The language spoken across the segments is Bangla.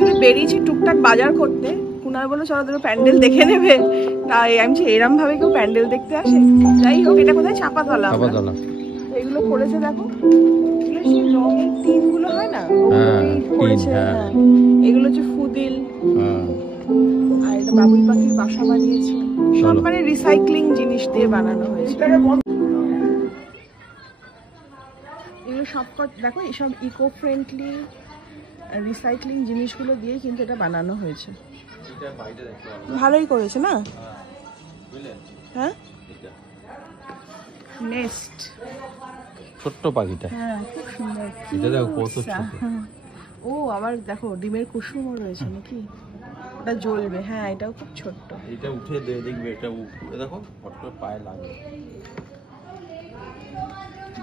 অ্যাকচুয়ালি বেরিয়েছি টুকটাক বাজার করতে। কুনাল বলে চলো দুটো প্যান্ডেল দেখে নেবে, তাই আমি এরম ভাবে কেউ প্যান্ডেল দেখতে আসে। যাই হোক, এটা কোথায়? চাপাতলা। এগুলো করেছে দেখো, এগুলো সেই রঙের টিন গুলো হয় না, করেছে। এগুলো হচ্ছে ফুদিল, আর এটা বাবুই পাখির বাসা বানিয়েছে। সব মানে রিসাইক্লিং জিনিস দিয়ে বানানো হয়েছে। এগুলো সব দেখো, এইসব ইকো ফ্রেন্ডলি রিসাইক্লিং জিনিসগুলো দিয়ে কিন্তু এটা বানানো হয়েছে। ভালোই করেছে না? হ্যাঁ, নেস্ট ছোট্ট পাখিটা। হ্যাঁ, খুব সুন্দর। এটা দেখো কত ছোট। ও আবার দেখো ডিমের কুসুমও রয়েছে নাকি, ওটা জ্বলবে। হ্যাঁ, এটাও খুব ছোট্ট। এটা উঠে দেখবে, এটা উপরে দেখো ফটো পায়ে লাগে।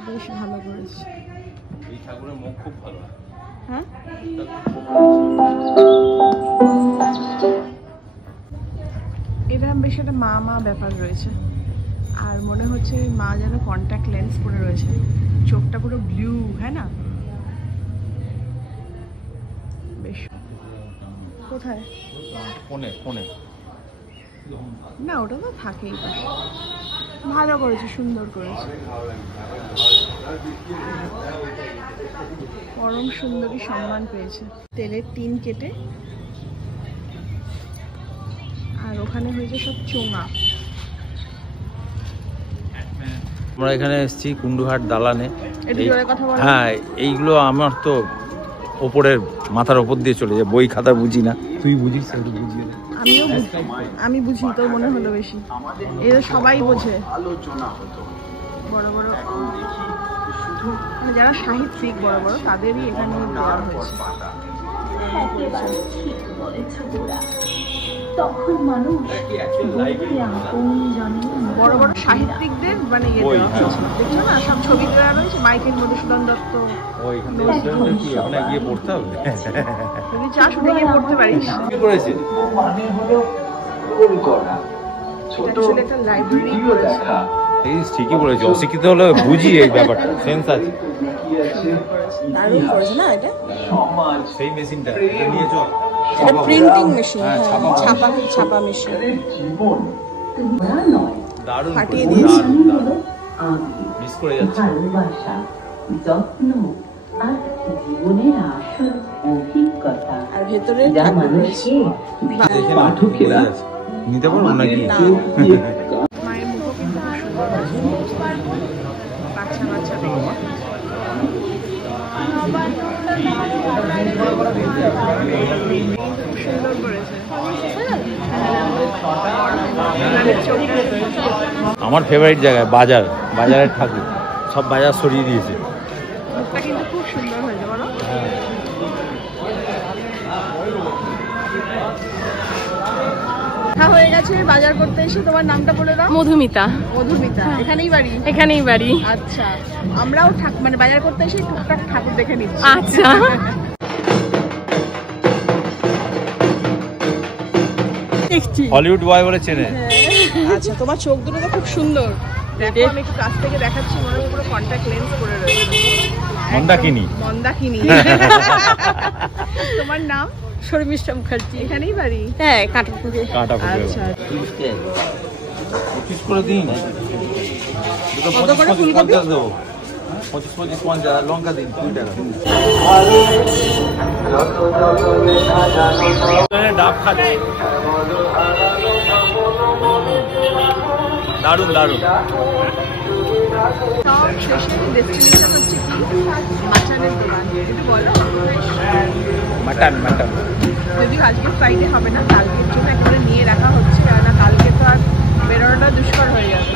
বেশ ভালো করেছে। এই ঠাকুরের মুখ খুব ভালো। হ্যাঁ, এটা বেশ একটা মা মা ব্যাপার রয়েছে। আর মনে হচ্ছে মা যেন কন্ট্যাক্ট লেন্স পরে রয়েছে, চোখটা পুরো ব্লু। হ্যাঁ না, বেশ। কোথায়? ফোনে ফোনে না, ওটা তো থাকেই। ভালো করেছে, সুন্দর করেছে। পরম সুন্দরী সম্মান পেয়েছে। তেলের টিন কেটে, আর ওখানে হয়েছে সব চোঙা। আমরা এখানে এসেছি কুন্ডুহাট দালানে। হ্যাঁ, এইগুলো আমার তো ওপরের মাথার ওপর দিয়ে চলে যায়, বই খাতা বুঝি না। তুই বুঝিস? আমি বুঝি, তো মনে হলো বেশি। এরা সবাই বোঝে, বড় বড় যারা সাহিত্যিক বড় বড় তাদেরই এখানে দেওয়া হয়েছে। বড় বড় সাহিত্যিকদের মানে দেখছো না, সব ছবি দেওয়া রয়েছে। মাইকেল মধুসূদন দত্ত, গিয়ে পড়তে হবে। যদি চাস ওটা গিয়ে পড়তে পারিস। একটা লাইব্রেরি করেছে। ঠিকই বলেছি, অশিক্ষিত হলে বুঝি এই ব্যাপারটা, সেন্স আছে। দারুণ করেছে না এটা? সেই মেশিনটা নিয়ে চল। এটা প্রিন্টিং মেশিন, ছাপা মেশিন। দারুণ ফাটিয়ে দিয়েছে। মিস করে যাচ্ছে। আর ভেতরে পাঠকেরা নিতে পারবো নাকি? মায়ের মুখও কিন্তু বাচ্চা বাচ্চা সুন্দর করেছে। আমার ফেভারিট জায়গায় বাজার, বাজারের ঠাকুর সব বাজার সরিয়ে দিয়েছে। মুখটা কিন্তু খুব সুন্দর হয়েছে, বলো। হয়ে গেছে বাজার করতে এসে। তোমার নামটা বলে দাও। মধুমিতা। মধুমিতা, এখানেই বাড়ি? এখানেই বাড়ি। আচ্ছা, আমরাও মানে বাজার করতে এসে টুকটাক ঠাকুর দেখে নিচ্ছি। আচ্ছা, হলিউড বয় বলে চেনে। আচ্ছা, তোমার চোখ দুটো তো খুব সুন্দর। দেখো, আমি একটু কাছ থেকে দেখাচ্ছি, মনে হয় পুরো কন্ট্যাক্ট লেন্স পরে রয়েছে। মন্দাকিনী। তোমার নাম? শর্মিষ্ঠা মুখার্জি। এখানেই বাড়ি? হ্যাঁ, কাঁটাপুরে। আচ্ছা, 25 করে দিন। কত করে ফুলকপি? 25 50 লঙ্কা দিন 2 টাকা। ডাব খাচ্ছে। দারুণ দারুণ। সব শেষে ডেস্টিনেশন হচ্ছে কি? মাটনের দোকান। একটু বলো। মাটন। যদিও আজকে ফ্রাইডে হবে না, কালকের জন্য একেবারে নিয়ে রাখা হচ্ছে, কেননা কালকে তো আর বেরোনোটা দুষ্কর হয়ে যাবে।